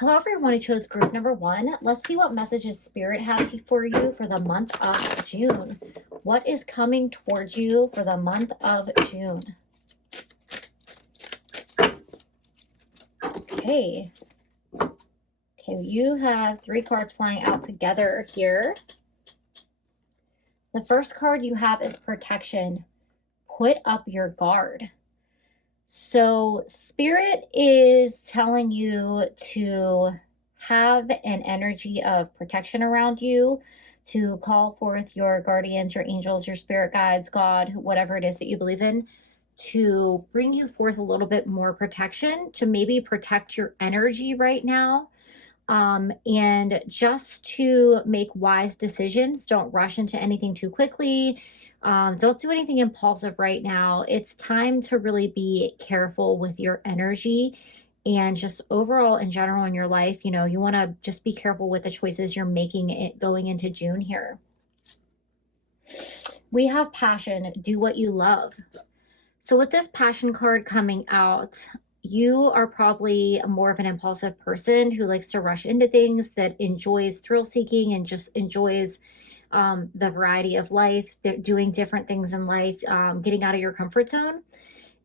Hello, everyone who chose group number 1. Let's see what messages Spirit has for you for the month of June. What is coming towards you for the month of June? Okay. Okay, you have 3 cards flying out together here. The first card you have is protection. Put up your guard. So Spirit is telling you to have an energy of protection around you, to call forth your guardians, your angels, your spirit guides, God, whatever it is that you believe in, to bring you forth a little bit more protection, to maybe protect your energy right now, and just to make wise decisions. Don't rush into anything too quickly. Don't do anything impulsive right now. It's time to really be careful with your energy and just overall in general in your life. You know, you want to just be careful with the choices you're making it going into June here. We have passion. Do what you love. So with this passion card coming out, you are probably more of an impulsive person who likes to rush into things, that enjoys thrill seeking and just enjoys the variety of life, doing different things in life, getting out of your comfort zone.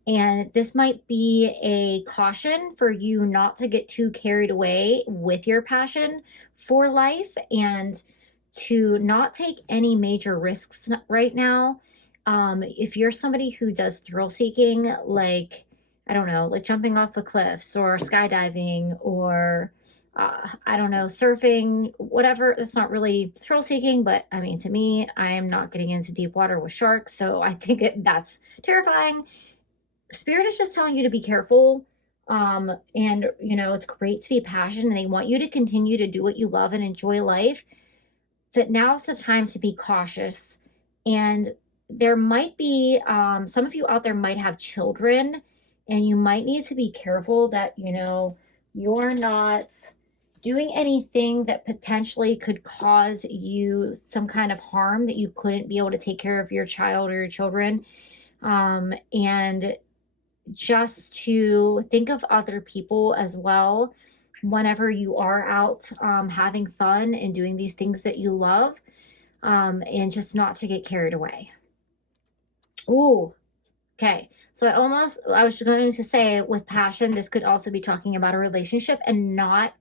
And this might be a caution for you not to get too carried away with your passion for life and to not take any major risks right now. If you're somebody who does thrill seeking, like, I don't know, like jumping off the cliffs or skydiving or I don't know, surfing, whatever. It's not really thrill seeking, but I mean, to me, I am not getting into deep water with sharks. So I think that's terrifying. Spirit is just telling you to be careful. And, you know, it's great to be passionate and they want you to continue to do what you love and enjoy life. That now's the time to be cautious. And there might be, some of you out there might have children, and you might need to be careful that, you know, you're not doing anything that potentially could cause you some kind of harm, that you couldn't be able to take care of your child or your children. And just to think of other people as well whenever you are out having fun and doing these things that you love, and just not to get carried away. Ooh, okay. So I was going to say with passion, this could also be talking about a relationship and not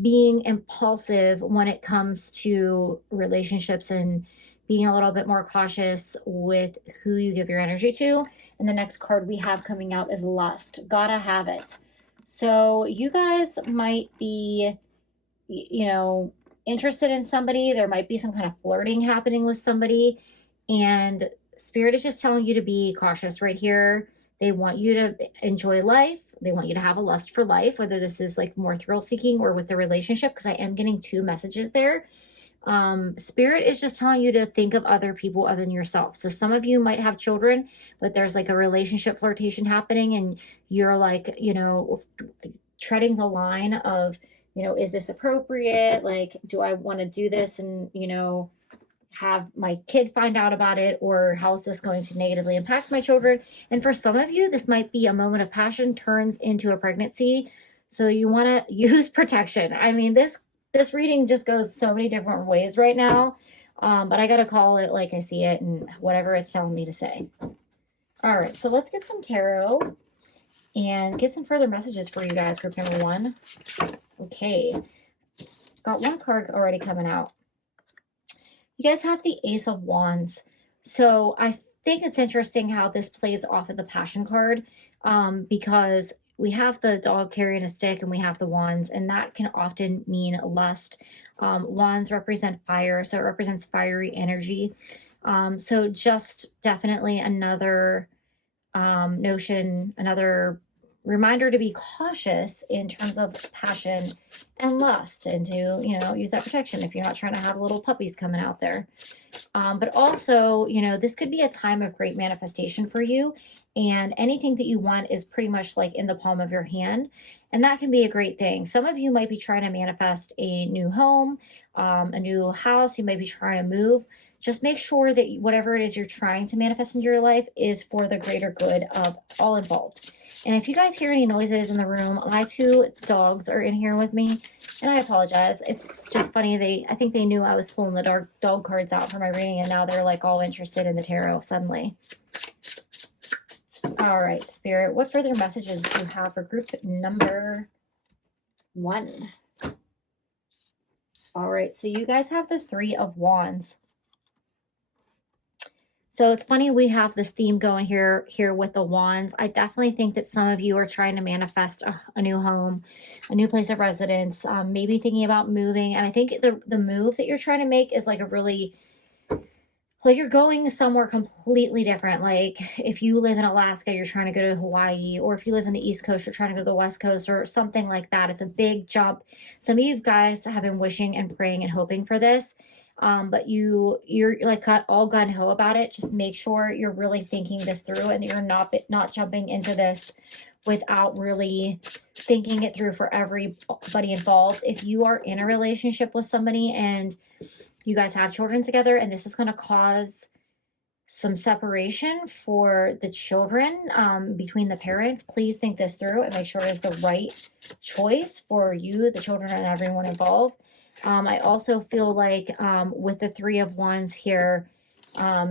being impulsive when it comes to relationships and being a little bit more cautious with who you give your energy to. And the next card we have coming out is lust. Gotta have it. So you guys might be, you know, interested in somebody. There might be some kind of flirting happening with somebody. And Spirit is just telling you to be cautious right here. They want you to enjoy life. They want you to have a lust for life, whether this is like more thrill seeking or with the relationship, because I am getting 2 messages there. Spirit is just telling you to think of other people other than yourself. So some of you might have children, but there's like a relationship flirtation happening and you're like, you know, treading the line of, you know, is this appropriate? Like, do I want to do this and, you know, have my kid find out about it, or how is this going to negatively impact my children? And for some of you, this might be a moment of passion turns into a pregnancy. So you want to use protection. I mean, this reading just goes so many different ways right now. But I got to call it like I see it and whatever it's telling me to say. All right, so let's get some tarot and get some further messages for you guys, group number 1. Okay, got 1 card already coming out. You guys have the Ace of Wands. So I think it's interesting how this plays off of the Passion card, because we have the dog carrying a stick and we have the wands, and that can often mean lust. Wands represent fire, so it represents fiery energy. So just definitely another notion, another reminder to be cautious in terms of passion and lust, and to, you know, use that protection if you're not trying to have little puppies coming out there. But also, you know, this could be a time of great manifestation for you, and anything that you want is pretty much like in the palm of your hand, and that can be a great thing. Some of you might be trying to manifest a new home, a new house. You might be trying to move. Just make sure that whatever it is you're trying to manifest into your life is for the greater good of all involved. And if you guys hear any noises in the room, my 2 dogs are in here with me, and I apologize. It's just funny. I think they knew I was pulling the dog cards out for my reading, and now they're like all interested in the tarot suddenly. All right, Spirit, what further messages do you have for group number 1? All right, so you guys have the 3 of Wands. So it's funny we have this theme going here with the Wands. I definitely think that some of you are trying to manifest a new home, a new place of residence, maybe thinking about moving. And I think the move that you're trying to make is like a really, like you're going somewhere completely different. Like if you live in Alaska, you're trying to go to Hawaii, or if you live in the East Coast, you're trying to go to the West Coast or something like that. It's a big jump. Some of you guys have been wishing and praying and hoping for this. But you're like all gun-ho about it. Just make sure you're really thinking this through, and you're not jumping into this without really thinking it through for everybody involved. If you are in a relationship with somebody and you guys have children together, and this is going to cause some separation for the children between the parents, please think this through and make sure it's the right choice for you, the children, and everyone involved. I also feel like with the 3 of Wands here,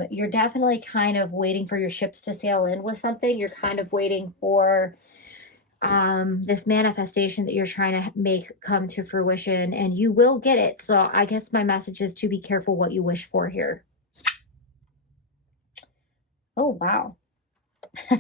you're definitely kind of waiting for your ships to sail in with something. You're kind of waiting for this manifestation that you're trying to make come to fruition, and you will get it. So I guess my message is to be careful what you wish for here. Oh, wow. You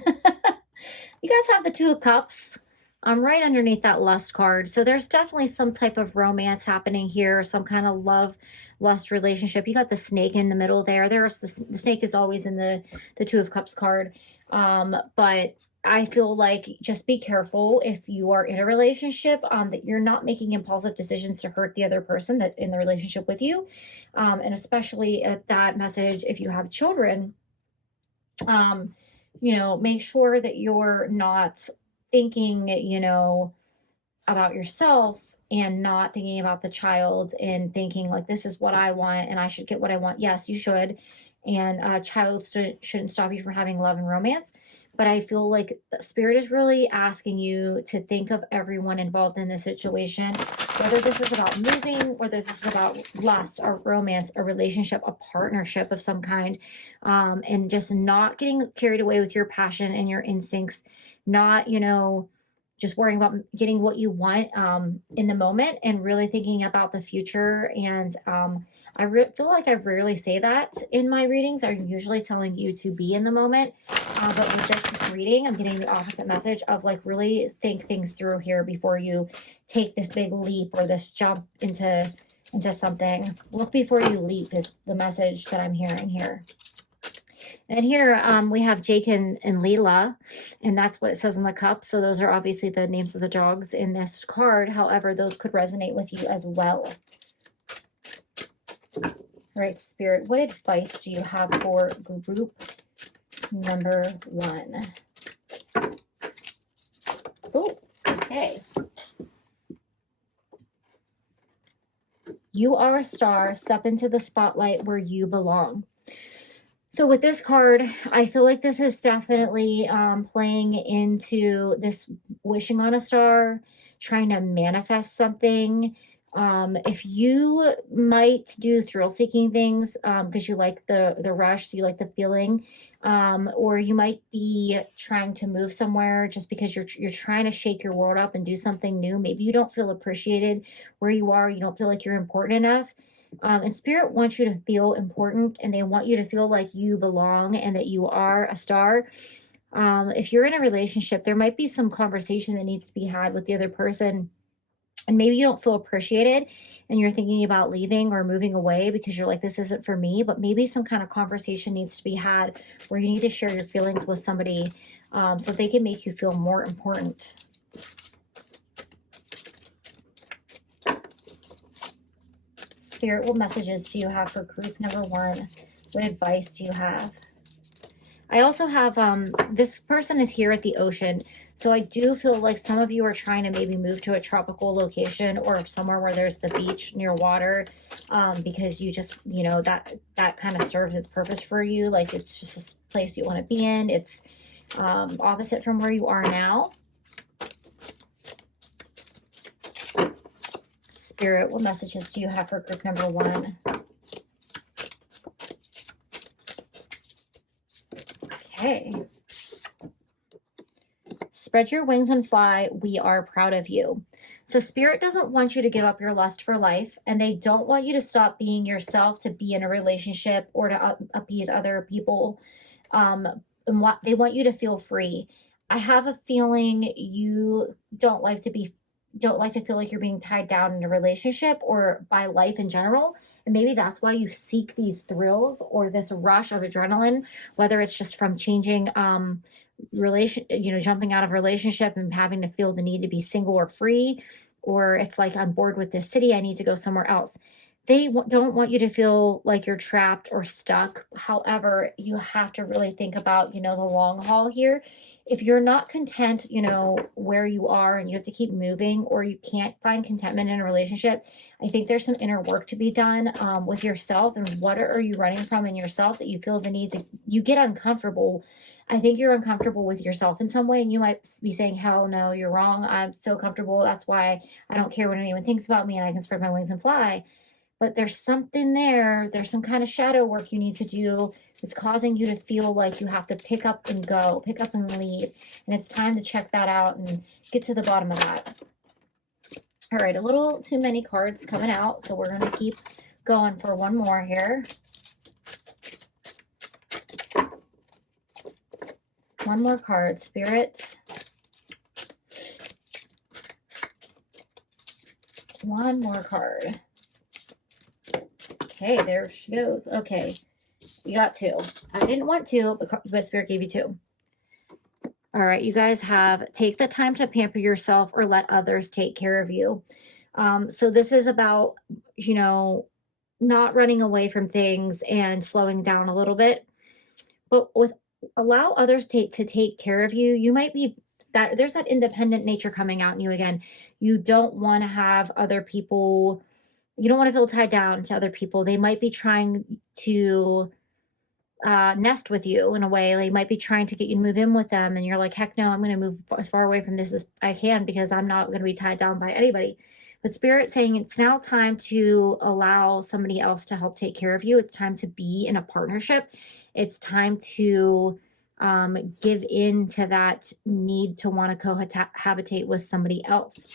guys have the 2 of Cups. Right underneath that lust card. So there's definitely some type of romance happening here, some kind of love, lust relationship. You got the snake in the middle there. The snake is always in the 2 of Cups card. But I feel like just be careful if you are in a relationship, that you're not making impulsive decisions to hurt the other person that's in the relationship with you. And especially at that message, if you have children, you know, make sure that you're not thinking, you know, about yourself and not thinking about the child and thinking like, this is what I want and I should get what I want. Yes, you should. And a child shouldn't stop you from having love and romance. But I feel like Spirit is really asking you to think of everyone involved in this situation, whether this is about moving, whether this is about lust or romance, a relationship, a partnership of some kind, and just not getting carried away with your passion and your instincts, not, you know, just worrying about getting what you want in the moment, and really thinking about the future. And I feel like I rarely say that in my readings. I'm usually telling you to be in the moment. But with this reading, I'm getting the opposite message of like really think things through here before you take this big leap or this jump into something. Look before you leap is the message that I'm hearing here. And here we have Jake and Leela, and that's what it says on the cup. So those are obviously the names of the dogs in this card. However, those could resonate with you as well. All right, Spirit, what advice do you have for group number 1? Oh, okay. You are a star. Step into the spotlight where you belong. So with this card, I feel like this is definitely playing into this wishing on a star, trying to manifest something. If you might do thrill-seeking things because you like the rush, so you like the feeling, or you might be trying to move somewhere just because you're trying to shake your world up and do something new. Maybe you don't feel appreciated where you are. You don't feel like you're important enough. And Spirit wants you to feel important, and they want you to feel like you belong and that you are a star. If you're in a relationship, there might be some conversation that needs to be had with the other person. And maybe you don't feel appreciated and you're thinking about leaving or moving away because you're like, this isn't for me. But maybe some kind of conversation needs to be had where you need to share your feelings with somebody so they can make you feel more important. Spirit, what messages do you have for group number 1? What advice do you have? I also have, this person is here at the ocean. So I do feel like some of you are trying to maybe move to a tropical location or somewhere where there's the beach near water, because you just, you know, that kind of serves its purpose for you. Like it's just a place you want to be in. It's opposite from where you are now. Spirit, what messages do you have for group number 1? Okay. Spread your wings and fly. We are proud of you. So Spirit doesn't want you to give up your lust for life, and they don't want you to stop being yourself to be in a relationship or to appease other people. And they want you to feel free. I have a feeling you don't like to feel like you're being tied down in a relationship or by life in general. And maybe that's why you seek these thrills or this rush of adrenaline, whether it's just from changing jumping out of relationship and having to feel the need to be single or free, or it's like, I'm bored with this city, I need to go somewhere else. They don't want you to feel like you're trapped or stuck. However, you have to really think about, the long haul here. If you're not content, where you are and you have to keep moving, or you can't find contentment in a relationship, I think there's some inner work to be done with yourself. And what are you running from in yourself that you feel the need to, you get uncomfortable. I think you're uncomfortable with yourself in some way, and you might be saying, hell no, you're wrong. I'm so comfortable. That's why I don't care what anyone thinks about me and I can spread my wings and fly. But there's something there. There's some kind of shadow work you need to do. It's causing you to feel like you have to pick up and go, pick up and leave. And it's time to check that out and get to the bottom of that. All right, a little too many cards coming out, so we're going to keep going for one more here. One more card, Spirit. One more card. Okay, there she goes. Okay, you got 2. I didn't want 2, but Spirit gave you 2. All right, you guys have, take the time to pamper yourself or let others take care of you. So this is about, not running away from things and slowing down a little bit. But allow others to take care of you. You might be that there's that independent nature coming out in you again. You don't want to have other people. You don't want to feel tied down to other people. They might be trying to nest with you in a way. They might be trying to get you to move in with them. And you're like, heck no, I'm going to move as far away from this as I can because I'm not going to be tied down by anybody. But Spirit's saying it's now time to allow somebody else to help take care of you. It's time to be in a partnership. It's time to give in to that need to want to cohabitate with somebody else.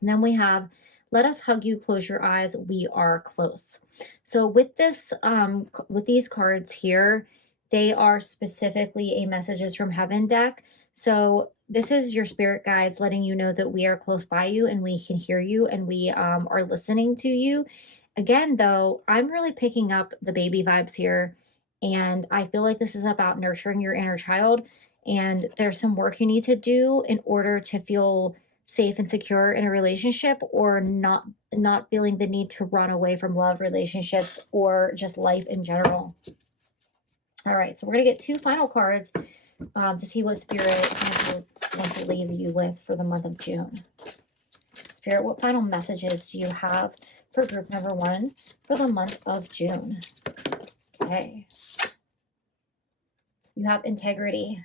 And then we have, let us hug you, close your eyes, we are close. So with this, with these cards here, they are specifically a messages from heaven deck. So this is your spirit guides letting you know that we are close by you and we can hear you and we are listening to you. Again, though, I'm really picking up the baby vibes here. And I feel like this is about nurturing your inner child. And there's some work you need to do in order to feel safe and secure in a relationship, or not feeling the need to run away from love, relationships, or just life in general. All right, so we're going to get 2 final cards to see what Spirit wants to leave you with for the month of June. Spirit, what final messages do you have for group number 1 for the month of June? Okay. You have integrity.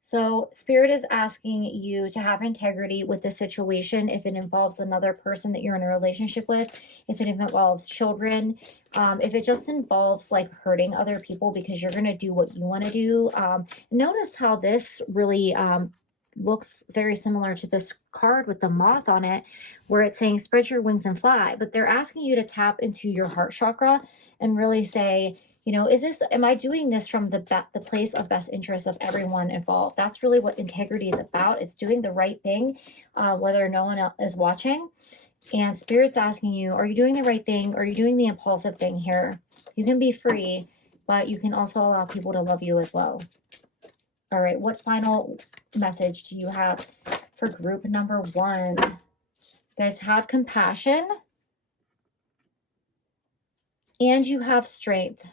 So Spirit is asking you to have integrity with the situation if it involves another person that you're in a relationship with, if it involves children, if it just involves like hurting other people because you're going to do what you want to do. Notice how this really looks very similar to this card with the moth on it, where it's saying spread your wings and fly. But they're asking you to tap into your heart chakra and really say, am I doing this from the place of best interest of everyone involved? That's really what integrity is about. It's doing the right thing, whether no one else is watching. And Spirit's asking you, are you doing the right thing? Or are you doing the impulsive thing here? You can be free, but you can also allow people to love you as well. All right, what final message do you have for group number 1? You guys have compassion and you have strength.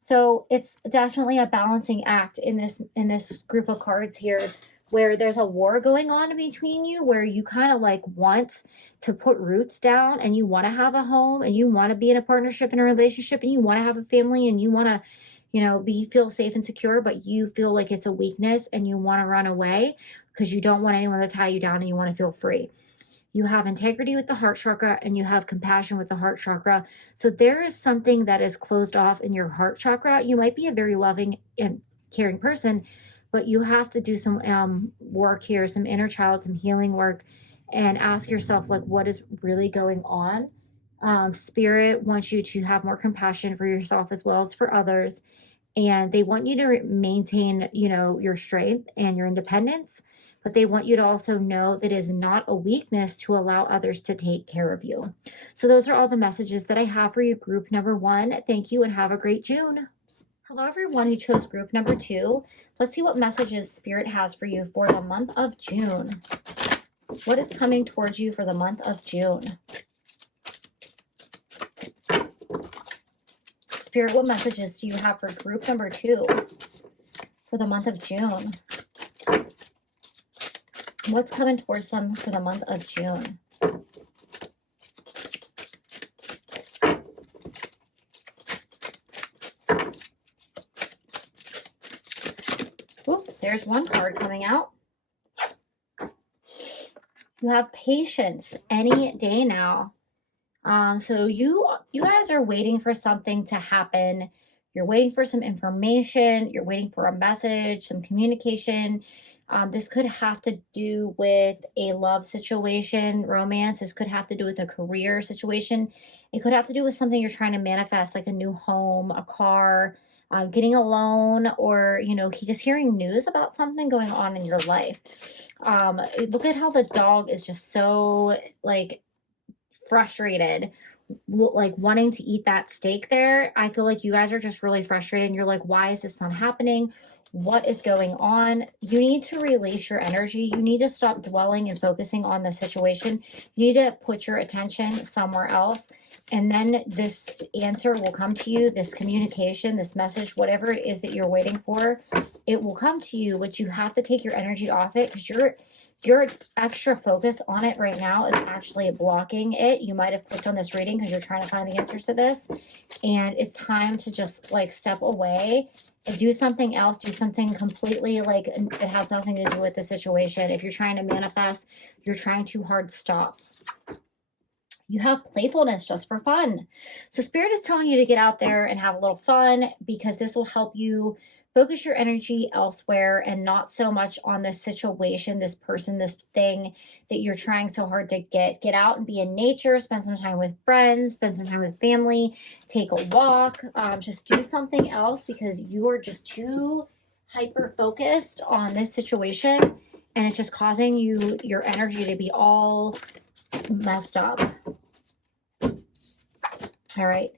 So it's definitely a balancing act in this group of cards here, where there's a war going on between you, where you kind of like want to put roots down and you want to have a home and you want to be in a partnership and a relationship and you want to have a family and you want to, feel safe and secure, but you feel like it's a weakness and you want to run away because you don't want anyone to tie you down and you want to feel free. You have integrity with the heart chakra and you have compassion with the heart chakra. So there is something that is closed off in your heart chakra. You might be a very loving and caring person, but you have to do some work here, some inner child, some healing work, and ask yourself, like, what is really going on? Spirit wants you to have more compassion for yourself as well as for others. And they want you to maintain, your strength and your independence, but they want you to also know that it is not a weakness to allow others to take care of you. So those are all the messages that I have for you, group number 1. Thank you and have a great June. Hello, everyone who chose group number 2. Let's see what messages Spirit has for you for the month of June. What is coming towards you for the month of June? Spirit, what messages do you have for group number 2 for the month of June? What's coming towards them for the month of June? Ooh, there's one card coming out. You have patience any day now. So you guys are waiting for something to happen. You're waiting for some information. You're waiting for a message, some communication. This could have to do with a love situation, romance. This could have to do with a career situation. It could have to do with something you're trying to manifest, like a new home, a car, getting a loan, or, just hearing news about something going on in your life. Look at how the dog is just so, like, frustrated, like wanting to eat that steak there. I feel like you guys are just really frustrated and you're like, why is this not happening? What is going on? You need to release your energy. You need to stop dwelling and focusing on the situation. You need to put your attention somewhere else. And then this answer will come to you, this communication, this message, whatever it is that you're waiting for, it will come to you, but you have to take your energy off it because your extra focus on it right now is actually blocking it. You might have clicked on this reading because you're trying to find the answers to this. And it's time to just like step away and do something else, do something completely like it has nothing to do with the situation. If you're trying to manifest, you're trying too hard, stop. You have playfulness just for fun. So Spirit is telling you to get out there and have a little fun because this will help you focus your energy elsewhere and not so much on this situation, this person, this thing that you're trying so hard to get. Get out and be in nature, spend some time with friends, spend some time with family, take a walk, just do something else because you are just too hyper focused on this situation and it's just causing your energy to be all messed up. All right,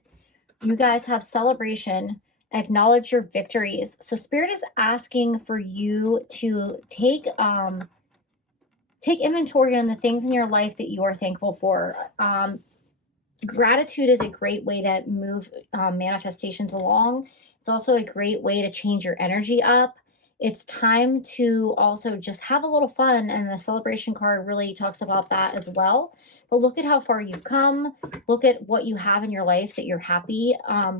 you guys have celebration. Acknowledge your victories. So Spirit is asking for you to take inventory on the things in your life that you are thankful for. Gratitude is a great way to move manifestations along. It's also a great way to change your energy up. It's time to also just have a little fun, and the celebration card really talks about that as well. But look at how far you've come. Look at what you have in your life that you're happy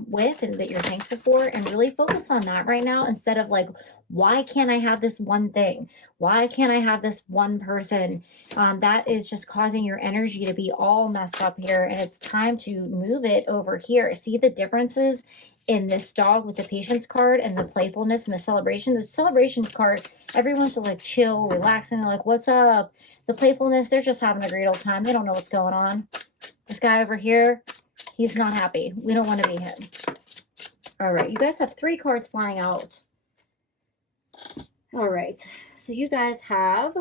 with and that you're thankful for, and really focus on that right now instead of like, why can't I have this one thing? Why can't I have this one person? That is just causing your energy to be all messed up here, and it's time to move it over here. See the differences in this dog with the patience card and the playfulness and the celebration. The celebration card, everyone's just like chill, relaxing, they're like, what's up? The playfulness, they're just having a great old time. They don't know what's going on. This guy over here, he's not happy. We don't want to be him. All right, you guys have 3 cards flying out. All right, so you guys have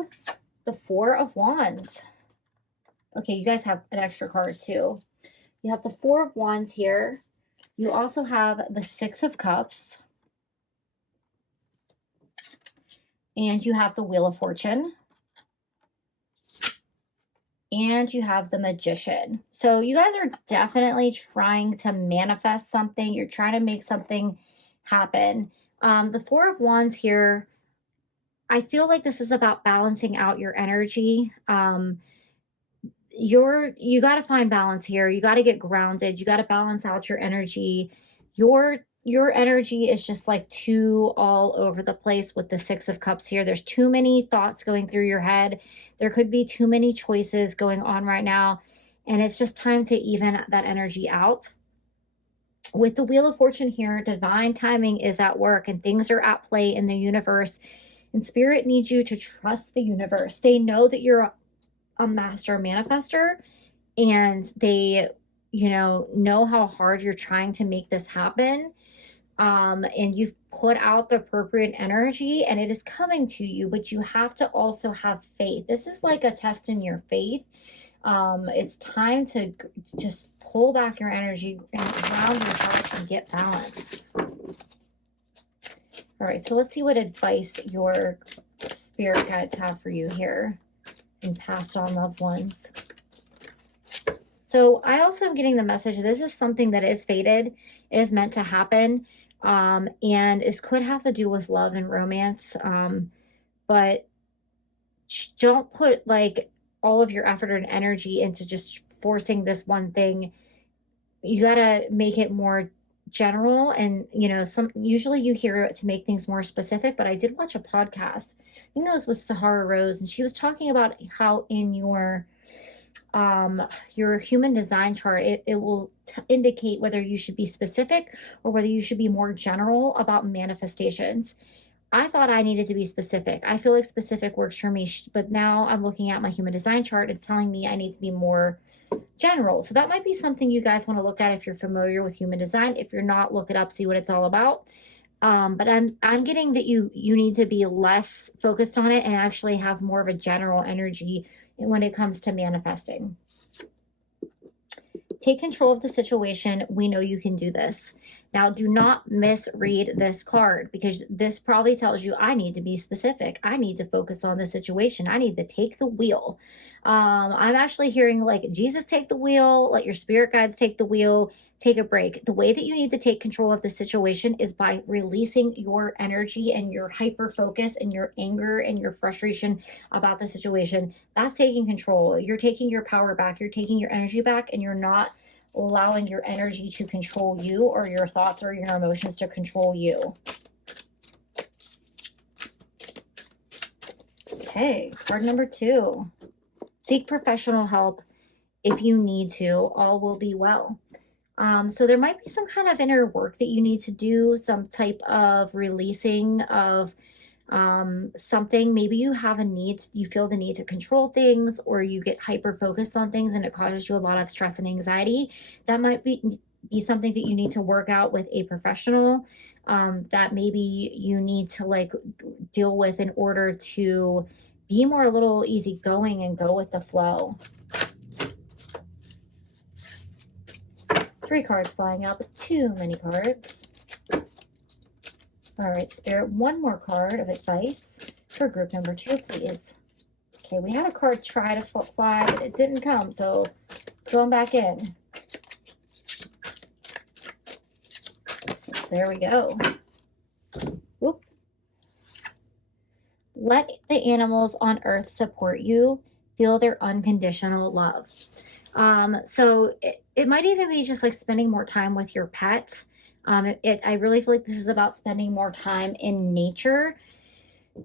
the 4 of Wands. Okay, you guys have an extra card too. You have the 4 of Wands here. You also have the 6 of Cups. And you have the Wheel of Fortune. And you have the Magician. So you guys are definitely trying to manifest something. You're trying to make something happen. The 4 of Wands here, I feel like this is about balancing out your energy. You got to find balance here. You got to get grounded. You got to balance out your energy. You're your energy is just like too all over the place with the Six of Cups here. There's too many thoughts going through your head. There could be too many choices going on right now. And it's just time to even that energy out. With the Wheel of Fortune here, divine timing is at work and things are at play in the universe. And Spirit needs you to trust the universe. They know that you're a master manifester, and they, know how hard you're trying to make this happen. And you've put out the appropriate energy and it is coming to you, but you have to also have faith. This is like a test in your faith. It's time to just pull back your energy and ground your heart and get balanced. All right, so let's see what advice your spirit guides have for you here and passed on loved ones. So I also am getting the message this is something that is fated. It is meant to happen. And it could have to do with love and romance. But don't put like all of your effort and energy into just forcing this one thing. You got to make it more general, and usually you hear it to make things more specific. But I did watch a podcast, I think it was with Sahara Rose, and she was talking about how in your human design chart, it will indicate whether you should be specific or whether you should be more general about manifestations. I thought I needed to be specific. I feel like specific works for me, but now I'm looking at my human design chart. It's telling me I need to be more general. So that might be something you guys want to look at if you're familiar with human design. If you're not, look it up, see what it's all about. But I'm getting that you need to be less focused on it and actually have more of a general energy when it comes to manifesting. Take control of the situation. We know you can do this. Now, do not misread this card, because this probably tells you I need to be specific. I need to focus on the situation. I need to take the wheel. I'm actually hearing like Jesus take the wheel, let your spirit guides take the wheel, take a break. The way that you need to take control of the situation is by releasing your energy and your hyper focus and your anger and your frustration about the situation. That's taking control. You're taking your power back. You're taking your energy back, and you're not allowing your energy to control you or your thoughts or your emotions to control you. Okay, card number 2. Seek professional help if you need to. All will be well. So there might be some kind of inner work that you need to do, some type of releasing of something. Maybe you have a need, you feel the need to control things, or you get hyper focused on things and it causes you a lot of stress and anxiety. That might be something that you need to work out with a professional, that maybe you need to like deal with in order to be more a little easygoing and go with the flow. 3 cards flying out, but too many cards. All right, Spirit, one more card of advice for group number 2, please. Okay, we had a card try to fly, but it didn't come, so it's going back in. So there we go. Whoop. Let the animals on earth support you. Feel their unconditional love. So it might even be just like spending more time with your pet. I really feel like this is about spending more time in nature,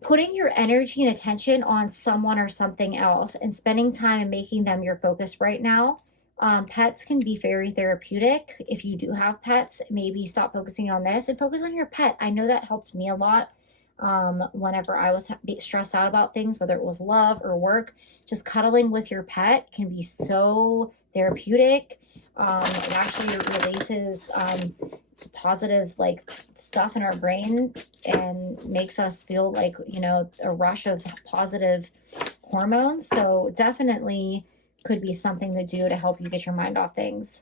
putting your energy and attention on someone or something else, and spending time and making them your focus right now. Pets can be very therapeutic. If you do have pets, maybe stop focusing on this and focus on your pet. I know that helped me a lot. Whenever I was stressed out about things, whether it was love or work, just cuddling with your pet can be so therapeutic. It actually releases positive like stuff in our brain and makes us feel like, a rush of positive hormones. So definitely could be something to do to help you get your mind off things.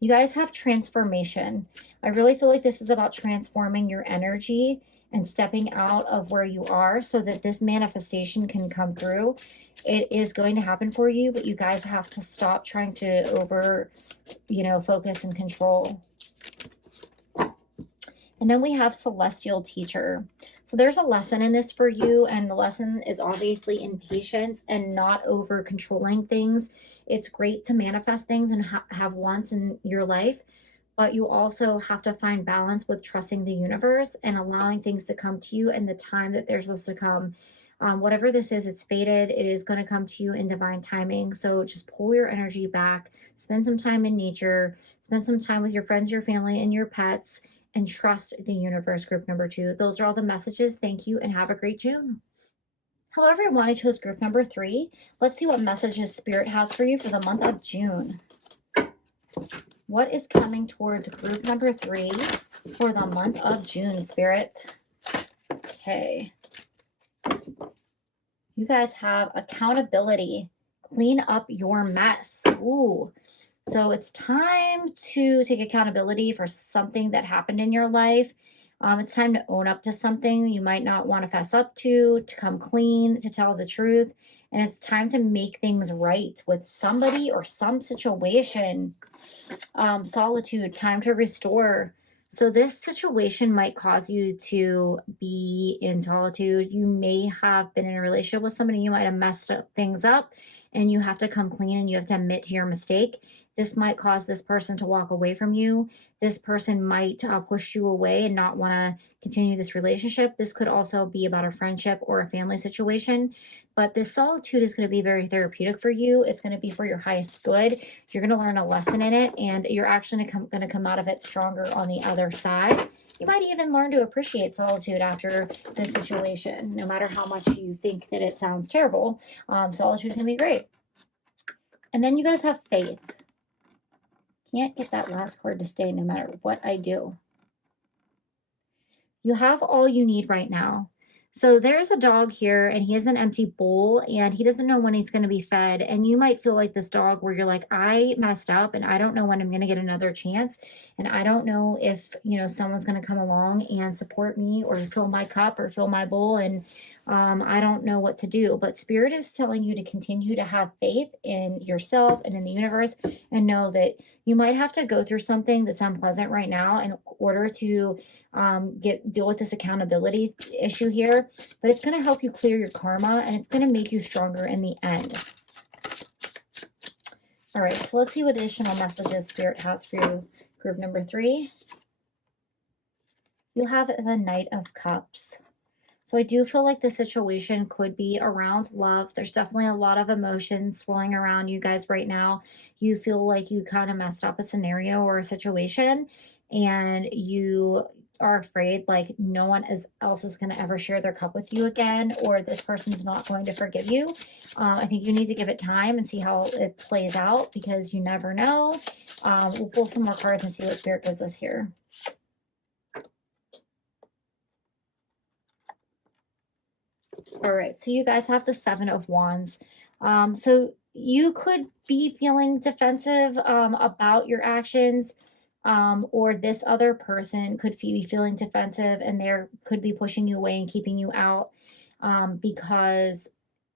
You guys have transformation. I really feel like this is about transforming your energy and stepping out of where you are so that this manifestation can come through. It is going to happen for you, but you guys have to stop trying to over, focus and control. And then we have Celestial Teacher. So there's a lesson in this for you, and the lesson is obviously in patience and not over controlling things. It's great to manifest things and have wants in your life, but you also have to find balance with trusting the universe and allowing things to come to you in the time that they're supposed to come. Whatever this is, it's fated. It is going to come to you in divine timing. So just pull your energy back, spend some time in nature, spend some time with your friends, your family, and your pets, and trust the universe. Group number 2. Those are all the messages. Thank you and have a great June. Hello, everyone. I chose group number 3. Let's see what messages Spirit has for you for the month of June. What is coming towards group number 3 for the month of June, Spirit? Okay. You guys have accountability. Clean up your mess. Ooh. So it's time to take accountability for something that happened in your life. It's time to own up to something you might not want to fess up to come clean, to tell the truth. And it's time to make things right with somebody or some situation. Solitude, time to restore. So this situation might cause you to be in solitude. You may have been in a relationship with somebody, you might have messed up things up, and you have to come clean and you have to admit to your mistake. This might cause this person to walk away from you. This person might push you away and not want to continue this relationship. This could also be about a friendship or a family situation. But this solitude is going to be very therapeutic for you. It's going to be for your highest good. You're going to learn a lesson in it, and you're actually going to come out of it stronger on the other side. You might even learn to appreciate solitude after this situation, no matter how much you think that it sounds terrible. Solitude can be great. And then you guys have faith. Can't get that last card to stay no matter what I do. You have all you need right now. So there's a dog here and he has an empty bowl and he doesn't know when he's going to be fed. And you might feel like this dog where you're like, I messed up and I don't know when I'm going to get another chance. And I don't know if, someone's going to come along and support me or fill my cup or fill my bowl. And I don't know what to do. But Spirit is telling you to continue to have faith in yourself and in the universe and know that you might have to go through something that's unpleasant right now in order to deal with this accountability issue here, but it's going to help you clear your karma and it's going to make you stronger in the end. All right, so let's see what additional messages Spirit has for you. Group number 3. You have the Knight of Cups. So I do feel like the situation could be around love. There's definitely a lot of emotions swirling around you guys right now. You feel like you kind of messed up a scenario or a situation and you are afraid like no one else is going to ever share their cup with you again, or this person's not going to forgive you. I think you need to give it time and see how it plays out because you never know. We'll pull some more cards and see what Spirit gives us here. All right, so you guys have the 7 of Wands. So you could be feeling defensive about your actions, or this other person could be feeling defensive and they could be pushing you away and keeping you out because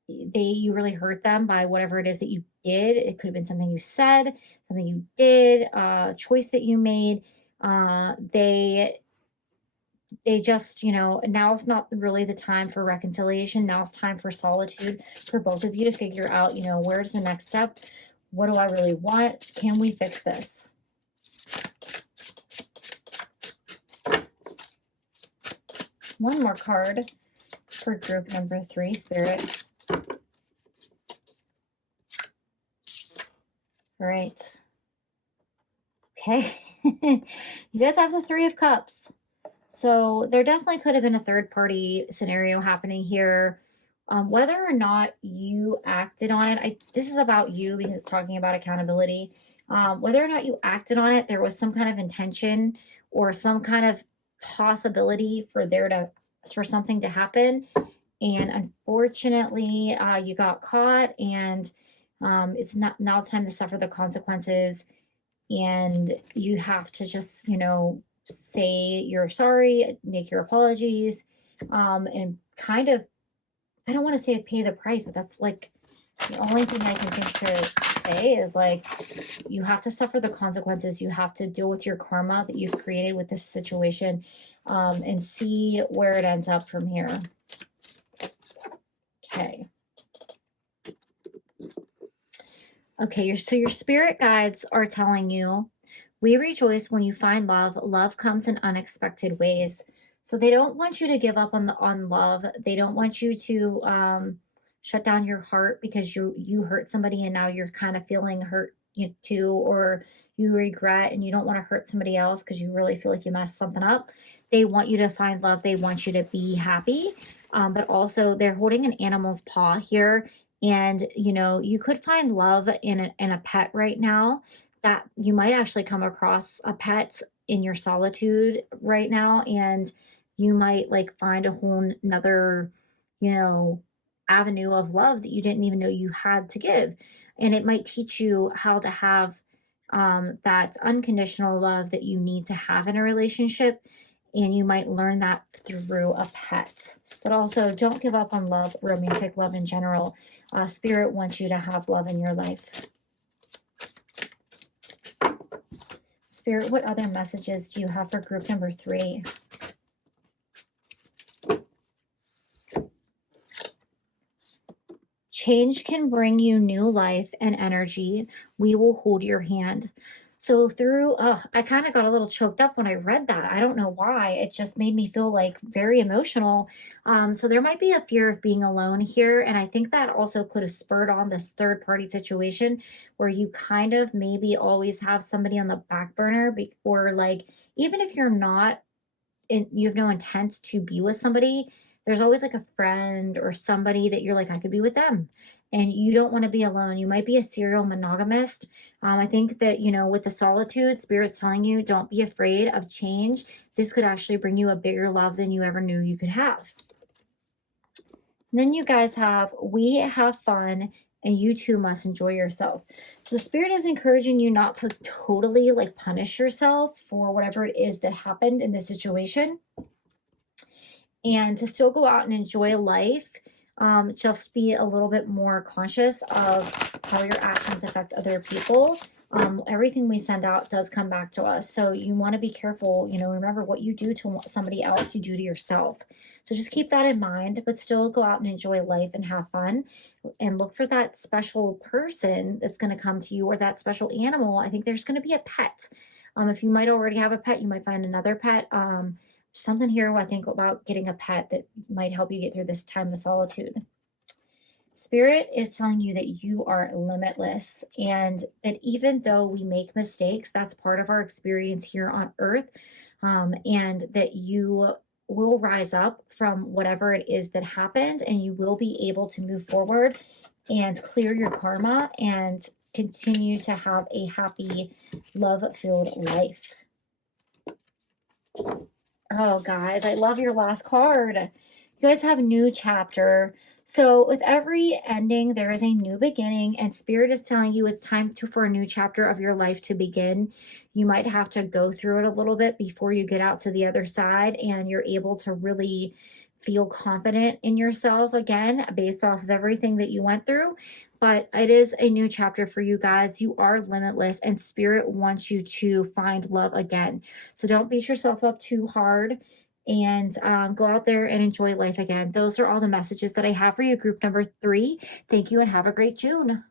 you really hurt them by whatever it is that you did. It could have been something you said, something you did, a choice that you made. They just, now it's not really the time for reconciliation. Now it's time for solitude for both of you to figure out, where's the next step? What do I really want? Can we fix this? One more card for group number 3, Spirit. All right. Okay. You guys have the 3 of Cups. So there definitely could have been a third party scenario happening here. Whether or not you acted on it, this is about you because it's talking about accountability. Whether or not you acted on it, there was some kind of intention or some kind of possibility for something to happen. And unfortunately, you got caught and now it's time to suffer the consequences. And you have to just, say you're sorry, make your apologies, and kind of, I don't want to say pay the price, but that's like the only thing I can think to say is like, you have to suffer the consequences. You have to deal with your karma that you've created with this situation, and see where it ends up from here. Okay. Okay, so your spirit guides are telling you We rejoice when you find love. Love comes in unexpected ways. So they don't want you to give up on love. They don't want you to shut down your heart because you hurt somebody and now you're kind of feeling hurt too, or you regret and you don't want to hurt somebody else because you really feel like you messed something up. They want you to find love. They want you to be happy. But also they're holding an animal's paw here. And, you could find love in a pet right now, that you might actually come across a pet in your solitude right now. And you might like find a whole another, you know, avenue of love that you didn't even know you had to give. And it might teach you how to have that unconditional love that you need to have in a relationship. And you might learn that through a pet. But also, don't give up on love, romantic love in general. Spirit wants you to have love in your life. Spirit, what other messages do you have for group number 3? Change can bring you new life and energy. We will hold your hand. So I kind of got a little choked up when I read that. I don't know why. It just made me feel like very emotional. So there might be a fear of being alone here. And I think that also could have spurred on this third party situation where you kind of maybe always have somebody on the back burner, or like, even if you're not, you have no intent to be with somebody, there's always like a friend or somebody that you're like, I could be with them. And you don't want to be alone. You might be a serial monogamist. I think that, with the solitude, Spirit's telling you, don't be afraid of change. This could actually bring you a bigger love than you ever knew you could have. And then you guys have, we have fun and you too must enjoy yourself. So Spirit is encouraging you not to totally like punish yourself for whatever it is that happened in this situation, and to still go out and enjoy life. Just be a little bit more conscious of how your actions affect other people. Everything we send out does come back to us. So you want to be careful, remember what you do to somebody else, you do to yourself. So just keep that in mind, but still go out and enjoy life and have fun, and look for that special person that's going to come to you, or that special animal. I think there's going to be a pet. If you might already have a pet, you might find another pet. Something here I think about getting a pet that might help you get through this time of solitude. Spirit is telling you that you are limitless, and that even though we make mistakes, that's part of our experience here on earth, and that you will rise up from whatever it is that happened, and you will be able to move forward and clear your karma and continue to have a happy, love-filled life. Oh, guys, I love your last card. You guys have new chapter. So with every ending, there is a new beginning, and Spirit is telling you it's time for a new chapter of your life to begin. You might have to go through it a little bit before you get out to the other side, and you're able to really feel confident in yourself again based off of everything that you went through. But it is a new chapter for you guys. You are limitless, and Spirit wants you to find love again. So don't beat yourself up too hard, and go out there and enjoy life again. Those are all the messages that I have for you, group number 3. Thank you and have a great June.